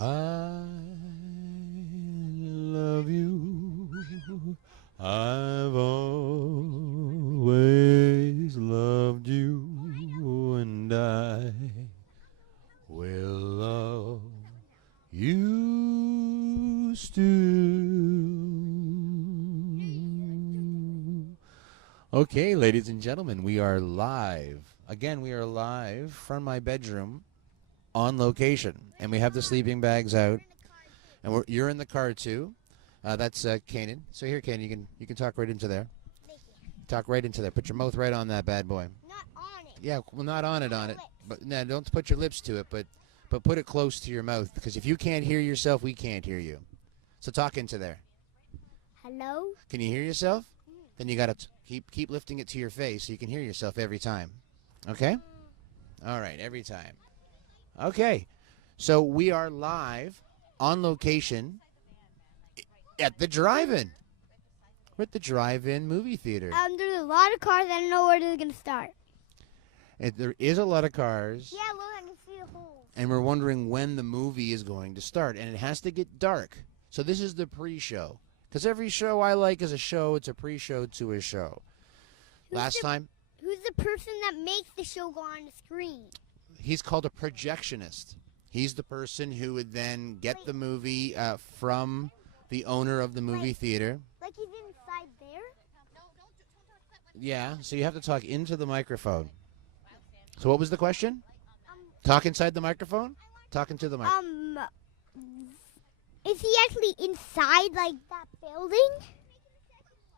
I love you. I've always loved you, and I will love you still. Okay, ladies and gentlemen, we are live. Again, we are live from my bedroom on location, and we have the sleeping bags out, and you're in the car too. That's Kanan. So here, Kanan, you can talk right into there. Talk right into there. Put your mouth right on that bad boy. Not on it. Yeah, well, not on it, but no, don't put your lips to it, but put it close to your mouth, because if you can't hear yourself, we can't hear you. So talk into there. Hello? Can you hear yourself? Then you gotta keep lifting it to your face so you can hear yourself every time. Okay? All right, every time. Okay, so we are live on location at the drive-in. We're at the drive-in movie theater. There's a lot of cars. I don't know where they're going to start. There is a lot of cars. Yeah, look, I can see the holes. And we're wondering when the movie is going to start. And it has to get dark. So this is the pre-show. Because every show I like is a show. It's a pre-show to a show. Who's the person that makes the show go on the screen? He's called a projectionist. He's the person who would then get the movie from the owner of the movie theater. Like he's inside there? Yeah, so you have to talk into the microphone. So what was the question? Talk inside the microphone? Talk into the microphone. Is he actually inside, like, that building?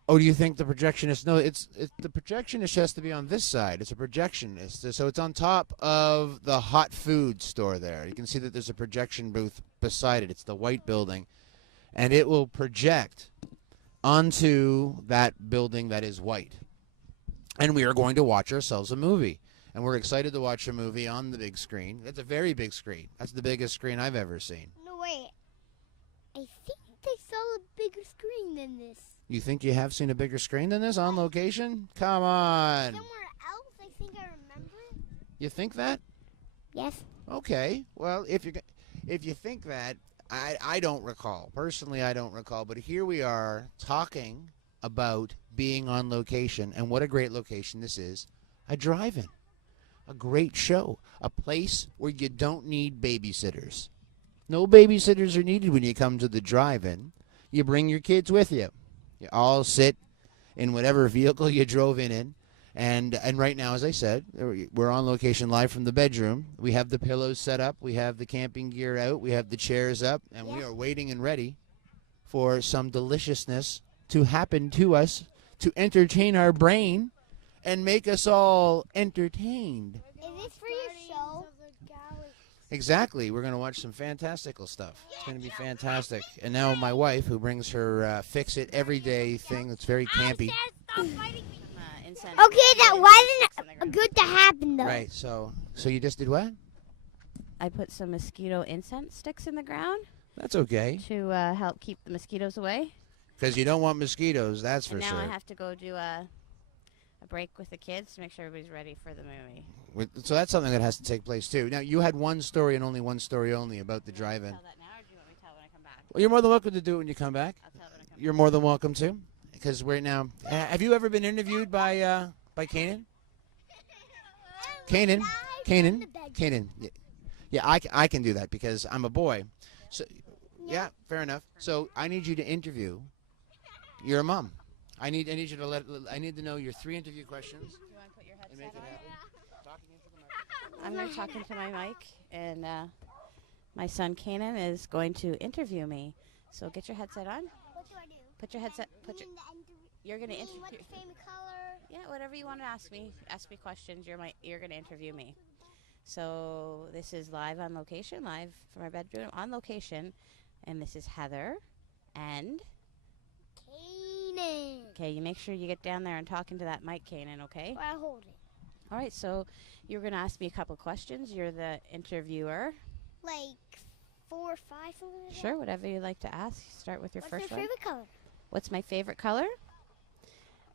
Oh, do you think the projectionist? No, it's the projectionist has to be on this side. It's a projectionist, so it's on top of the hot food store there. You can see that there's a projection booth beside it. It's the white building, and it will project onto that building that is white. And we are going to watch ourselves a movie, and we're excited to watch a movie on the big screen. It's a very big screen. That's the biggest screen I've ever seen. No, wait. I think they saw a bigger screen than this. You think you have seen a bigger screen than this on location? Come on. Somewhere else, I think I remember it. You think that? Yes. Okay. Well, if you think that, I don't recall. Personally, I don't recall. But here we are talking about being on location, and what a great location this is. A drive-in. A great show. A place where you don't need babysitters. No babysitters are needed when you come to the drive-in. You bring your kids with you. You all sit in whatever vehicle you drove in. And right now, as I said, we're on location live from the bedroom. We have the pillows set up. We have the camping gear out. We have the chairs up. And we are waiting and ready for some deliciousness to happen to us, to entertain our brain and make us all entertained. Is this for your show? Exactly. We're going to watch some fantastical stuff. It's going to be fantastic. And now my wife, who brings her fix-it everyday thing that's very campy. Okay, that wasn't good to happen, though. Right. So you just did what? I put some mosquito incense sticks in the ground. That's okay. To help keep the mosquitoes away. Because you don't want mosquitoes, that's for and sure. Now I have to go do a break with the kids to make sure everybody's ready for the movie. So that's something that has to take place, too. Now, you had one story and only one story only about the drive-in. Tell that now, or do you want me to tell it when I come back? Well, you're more than welcome to do it when you come back. I'll tell it when I come back. You're more than welcome to. Because right now, have you ever been interviewed by Kanan? Kanan. Yeah, I can do that because I'm a boy. So, yeah, fair enough. So I need you to interview your mom. I need you to I need to know your 3 interview questions. Do you want to put your headset on? I'm going to talk into my mic, and my son Kanan is going to interview me. So get your headset on. What do I do? Put your headset. You're going to interview. What's your favorite color? Yeah, whatever you want to ask me. Ask me questions. You're going to interview me. So this is live on location, live from my bedroom on location, and this is Heather and Kanan. Okay, you make sure you get down there and talk into that mic, Kanan, okay? I hold it. All right, so you're going to ask me a couple questions. You're the interviewer. Like 4 or 5, something like that? Sure, whatever you'd like to ask. Start with your first one. What's your favorite color? What's my favorite color?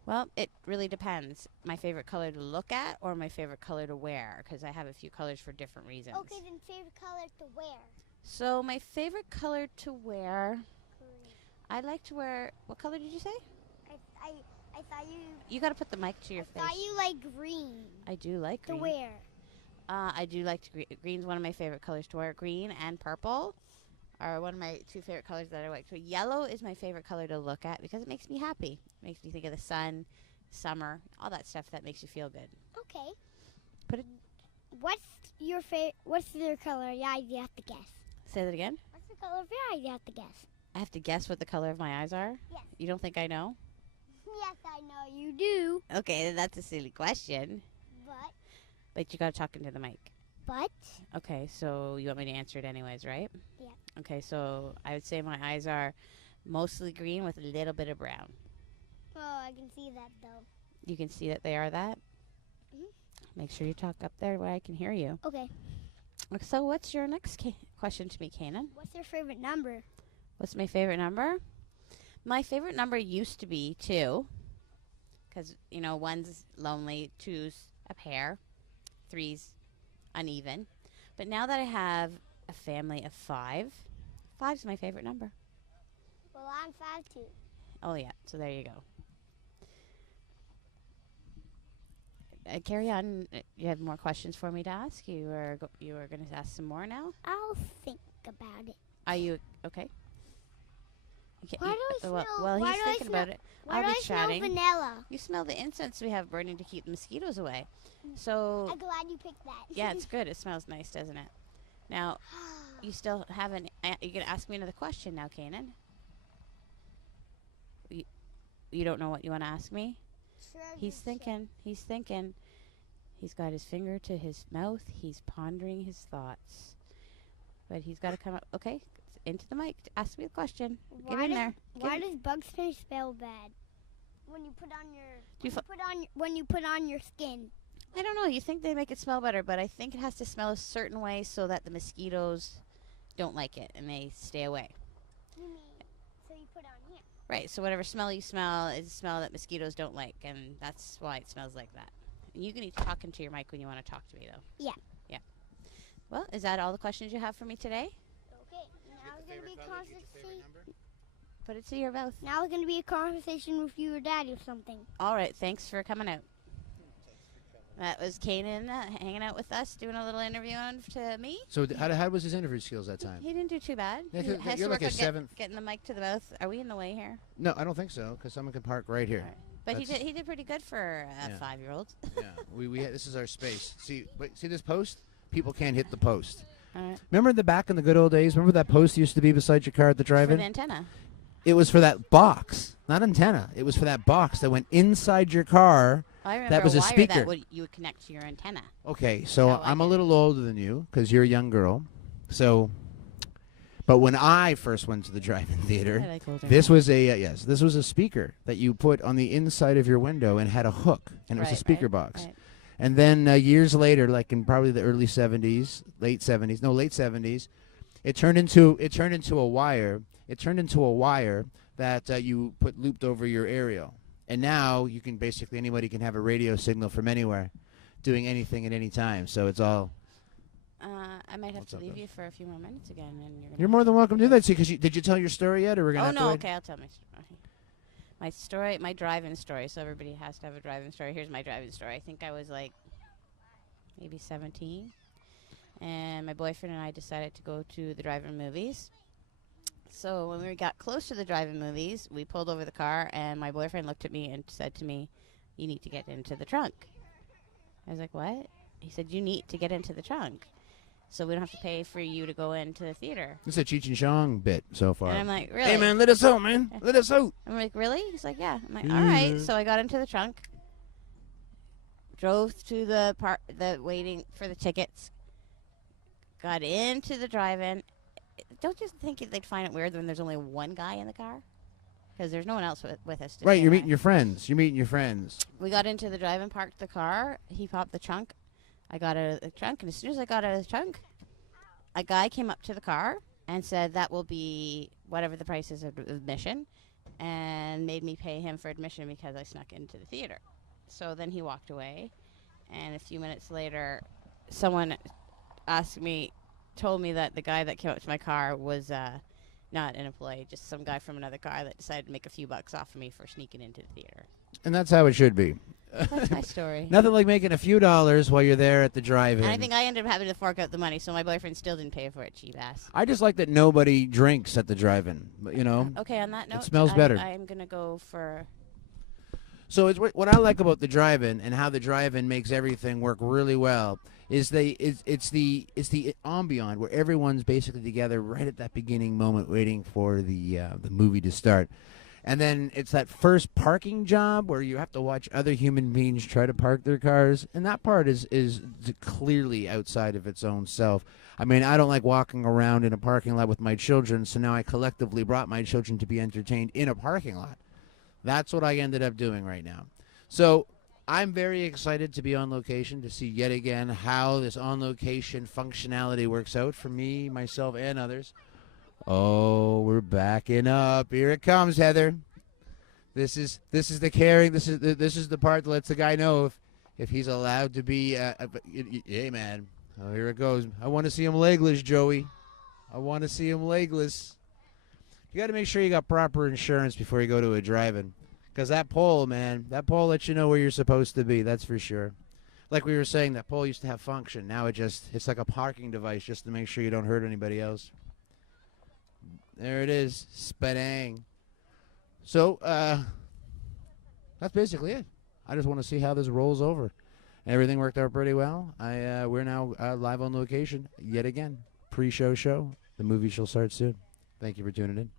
Well, it really depends. My favorite color to look at or my favorite color to wear, because I have a few colors for different reasons. Okay, then favorite color to wear. So my favorite color to wear, I like to wear. What color did you say? I thought you. You got to put the mic to your I thought face. you like green I do like to green. wear. I do like green's one of my favorite colors to wear. Green and purple are one of my two favorite colors that I like. So yellow is my favorite color to look at because it makes me happy. It makes me think of the sun, summer, all that stuff that makes you feel good. Okay. Put it. What's your favorite? What's your color? Yeah, you have to guess. Say that again. What's the color of your eyes? You have to guess. I have to guess what the color of my eyes are? Yes. You don't think I know? Yes, I know you do. Okay, that's a silly question. But you got to talk into the mic. But. Okay, so you want me to answer it anyways, right? Yeah. Okay, so I would say my eyes are mostly green with a little bit of brown. Oh, I can see that though. You can see that they are that? Mhm. Make sure you talk up there where I can hear you. Okay. So what's your next question to me, Kanan? What's your favorite number? What's my favorite number? My favorite number used to be 2. Because, you know, 1's lonely, 2's a pair, 3's uneven. But now that I have a family of 5, 5's my favorite number. Well, I'm 5 too. Oh, yeah. So there you go. Carry on. You have more questions for me to ask? You are going to ask some more now? I'll think about it. Are you okay? Why do I smell? Well, why he's do I thinking smell, about it. Why I'll do be I chatting. smell vanilla? You smell the incense we have burning to keep the mosquitoes away. So I'm glad you picked that. yeah, it's good. It smells nice, doesn't it? Now, you still haven't. You're gonna ask me another question now, Kanan. You don't know what you want to ask me? He's thinking. He's thinking. He's got his finger to his mouth. He's pondering his thoughts. But he's got to come up. Okay, into the mic. Ask me the question. Get in there. Why does Bugs Bunny smell bad? When you put on your when you put on your skin. I don't know. You think they make it smell better, but I think it has to smell a certain way so that the mosquitoes don't like it and they stay away. You mean so you put on here? Right. So whatever smell you smell is a smell that mosquitoes don't like, and that's why it smells like that. And you can need to talk into your mic when you want to talk to me, though. Yeah. Yeah. Well, is that all the questions you have for me today? Okay. Now it's gonna be a conversation. Put it to your mouth. Now it's gonna be a conversation with you or Daddy or something. All right. Thanks for coming out. That was Kanan hanging out with us, doing a little interview to me. So how was his interview skills that time? He didn't do too bad. Yeah, He has you're to like work a on seventh. getting the mic to the mouth. Are we in the way here? No, I don't think so, because someone can park right here. All right. But he did pretty good for a 5-year-old. Yeah, we this is our space. See this post? People can't hit the post. All right. Remember back in the good old days? Remember that post used to be beside your car at the For drive-in? the antenna. It was for that box, not antenna. It was for that box that went inside your car. I remember That was a wire speaker. that you would connect to your antenna. Okay, so How I I'm a did. little older than you because you're a young girl. So, but when I first went to the drive-in theater, I like older this men. was this was a speaker that you put on the inside of your window and had a hook, and it was a speaker box. Right. And then years later, like in probably the early 70s, late 70s, it turned into a wire. It turned into a wire that you put looped over your aerial. And now you can basically anybody can have a radio signal from anywhere, doing anything at any time. So it's all. I might have What's to up, leave Bill? you for a few more minutes again, and You're more than welcome to do that. See, because did you tell your story yet, or we're gonna? Oh have to no, wait? okay, I'll tell my story. My story, my drive-in story. So everybody has to have a drive-in story. Here's my drive-in story. I think I was like maybe 17, and my boyfriend and I decided to go to the drive-in movies. So when we got close to the drive-in movies, we pulled over the car, and my boyfriend looked at me and said to me, "You need to get into the trunk." I was like, "What?" He said, "You need to get into the trunk, so we don't have to pay for you to go into the theater." This is a Cheech and Chong bit so far. And I'm like, "Really?" Hey man, let us out, man. Let us out. I'm like, "Really?" He's like, "Yeah." I'm like, "All right." So I got into the trunk, drove to the waiting for the tickets, got into the drive-in. Don't you think they'd find it weird when there's only one guy in the car? Because there's no one else with us. Right, you're meeting your friends. You're meeting your friends. We got into the drive-in, parked the car. He popped the trunk. I got out of the trunk, and as soon as I got out of the trunk, a guy came up to the car and said that will be whatever the price is of admission, and made me pay him for admission because I snuck into the theater. So then he walked away, and a few minutes later, someone asked me, told me that the guy that came up to my car was not an employee, just some guy from another car that decided to make a few bucks off of me for sneaking into the theater. And that's how it should be. That's my story. Nothing like making a few dollars while you're there at the drive-in. And I think I ended up having to fork out the money, so my boyfriend still didn't pay for it, cheap ass. I just like that nobody drinks at the drive-in, you know? Okay, on that note, it smells better. I'm going to go for... So it's what I like about the drive-in and how the drive-in makes everything work really well is it's the ambient where everyone's basically together right at that beginning moment waiting for the movie to start. And then it's that first parking job where you have to watch other human beings try to park their cars. And that part is clearly outside of its own self. I mean, I don't like walking around in a parking lot with my children, so now I collectively brought my children to be entertained in a parking lot. That's what I ended up doing right now. So I'm very excited to be on location to see yet again how this on-location functionality works out for me, myself, and others. Oh, we're backing up. Here it comes, Heather. This is the caring. This is the part that lets the guy know if he's allowed to be. Hey, man. Oh, here it goes. I want to see him legless, Joey. I want to see him legless. You got to make sure you got proper insurance before you go to a drive-in, because that pole, man, that pole lets you know where you're supposed to be. That's for sure. Like we were saying, that pole used to have function. Now it's like a parking device just to make sure you don't hurt anybody else. There it is. Spadang. So, that's basically it. I just want to see how this rolls over. Everything worked out pretty well. We're now live on location yet again. Pre-show show. The movie shall start soon. Thank you for tuning in.